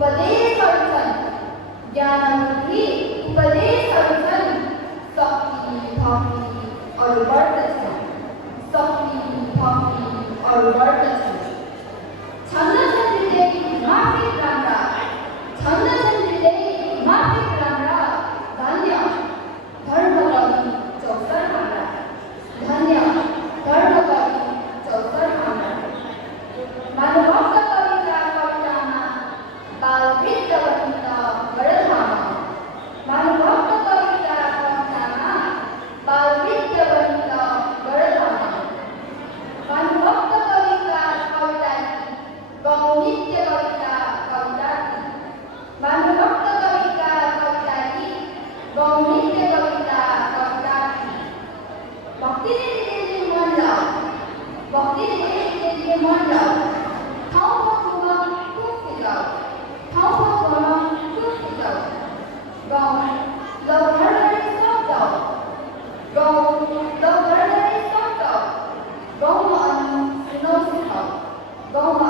उपदेशहरू छन्, ज्ञानमुखी उपदेशहरू छन्, शक्ति भक्ति अरू बढ्दछ, शक्ति भक्ति अरू बढ्दछ। छन्दछन् हृदय माफिक राम्रा, छन्दछन् हृदय माफिक राम्रा, धन्य धर्मकवि चौसर हाम्रा, धन्य धर्मकवि चौसर हाम्रा। मानवभक्त कविका कवितामा बालवृद्ध वनित गरधामा, मानवभक्त कविका कवितामा बालवृद्ध वनित गरधामा। मानवभक्त कविका कविताकी गाउँ नित्य कविता कविताकी, मानवभक्त कविका कविताकी गाउँ नित्य कविता कविताकी। भक्तिले दिने मन लाऊ, भक्तिले दिने मन लाऊ, ठाउँ ठाउँमा खुब फिजाऊ, ठाउँ ठाउँमा खुब फिजाऊ। गाउँ लौ घरघरै सक्दाऊ, गाउँ लौ घरघरै सक्दाऊ, गाउँमा अनि सुनाऊ सुनाऊ, गाउँमा